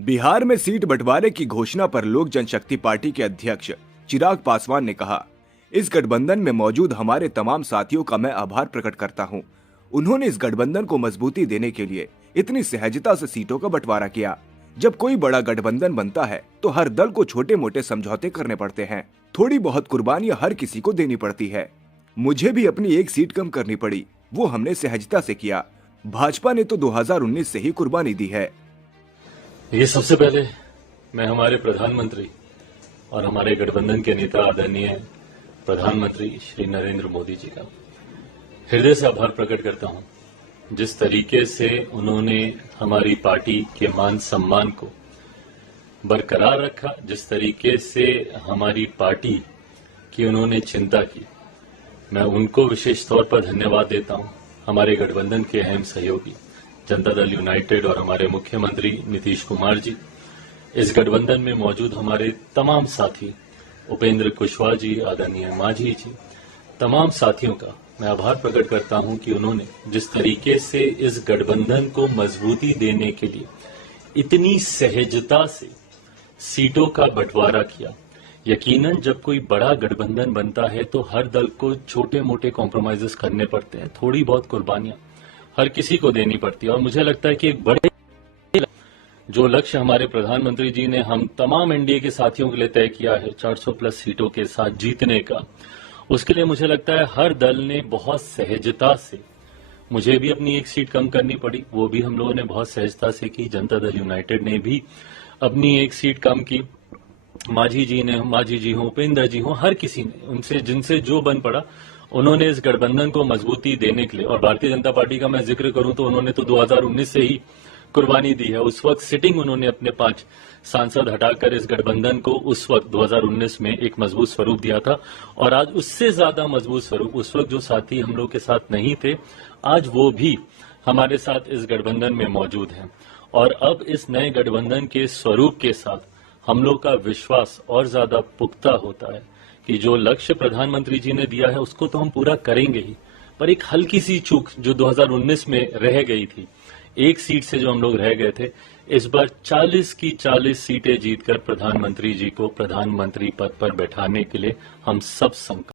बिहार में सीट बंटवारे की घोषणा पर लोक जनशक्ति पार्टी के अध्यक्ष चिराग पासवान ने कहा, इस गठबंधन में मौजूद हमारे तमाम साथियों का मैं आभार प्रकट करता हूं। उन्होंने इस गठबंधन को मजबूती देने के लिए इतनी सहजता से सीटों का बंटवारा किया। जब कोई बड़ा गठबंधन बनता है तो हर दल को छोटे मोटे समझौते करने पड़ते हैं, थोड़ी बहुत कुर्बानियां हर किसी को देनी पड़ती है। मुझे भी अपनी एक सीट कम करनी पड़ी, वो हमने सहजता से किया। भाजपा ने तो 2019 से ही कुर्बानी दी है। ये सबसे पहले मैं हमारे प्रधानमंत्री और हमारे गठबंधन के नेता आदरणीय प्रधानमंत्री श्री नरेंद्र मोदी जी का हृदय से आभार प्रकट करता हूं। जिस तरीके से उन्होंने हमारी पार्टी के मान सम्मान को बरकरार रखा, जिस तरीके से हमारी पार्टी की उन्होंने चिंता की, मैं उनको विशेष तौर पर धन्यवाद देता हूं। हमारे गठबंधन के अहम सहयोगी जनता दल यूनाइटेड और हमारे मुख्यमंत्री नीतीश कुमार जी, इस गठबंधन में मौजूद हमारे तमाम साथी उपेंद्र कुशवाहा जी, आदरणीय मांझी जी, तमाम साथियों का मैं आभार प्रकट करता हूं कि उन्होंने जिस तरीके से इस गठबंधन को मजबूती देने के लिए इतनी सहजता से सीटों का बंटवारा किया। यकीनन जब कोई बड़ा गठबंधन बनता है तो हर दल को छोटे मोटे कॉम्प्रोमाइजेस करने पड़ते हैं, थोड़ी बहुत कुर्बानियां हर किसी को देनी पड़ती है। और मुझे लगता है कि एक बड़े जो लक्ष्य हमारे प्रधानमंत्री जी ने हम तमाम एनडीए के साथियों के लिए तय किया है 400 प्लस सीटों के साथ जीतने का, उसके लिए मुझे लगता है हर दल ने बहुत सहजता से, मुझे भी अपनी एक सीट कम करनी पड़ी, वो भी हम लोगों ने बहुत सहजता से की। जनता दल यूनाइटेड ने भी अपनी एक सीट कम की। मांझी जी हों, उपेंद्र जी हों, हर किसी ने उनसे जिनसे जो बन पड़ा उन्होंने इस गठबंधन को मजबूती देने के लिए, और भारतीय जनता पार्टी का मैं जिक्र करूं तो उन्होंने तो 2019 से ही कुर्बानी दी है। उस वक्त सिटिंग उन्होंने अपने 5 सांसद हटाकर इस गठबंधन को उस वक्त 2019 में एक मजबूत स्वरूप दिया था। और आज उससे ज्यादा मजबूत स्वरूप, उस वक्त जो साथी हम लोग के साथ नहीं थे, आज वो भी हमारे साथ इस गठबंधन में मौजूद हैं। और अब इस नए गठबंधन के स्वरूप के साथ हम लोग का विश्वास और ज्यादा पुख्ता होता है कि जो लक्ष्य प्रधानमंत्री जी ने दिया है उसको तो हम पूरा करेंगे ही, पर एक हल्की सी चूक जो 2019 में रह गई थी, एक सीट से जो हम लोग रह गए थे, इस बार 40 की 40 सीटें जीतकर प्रधानमंत्री जी को प्रधानमंत्री पद पर बैठाने के लिए हम सब संकल्प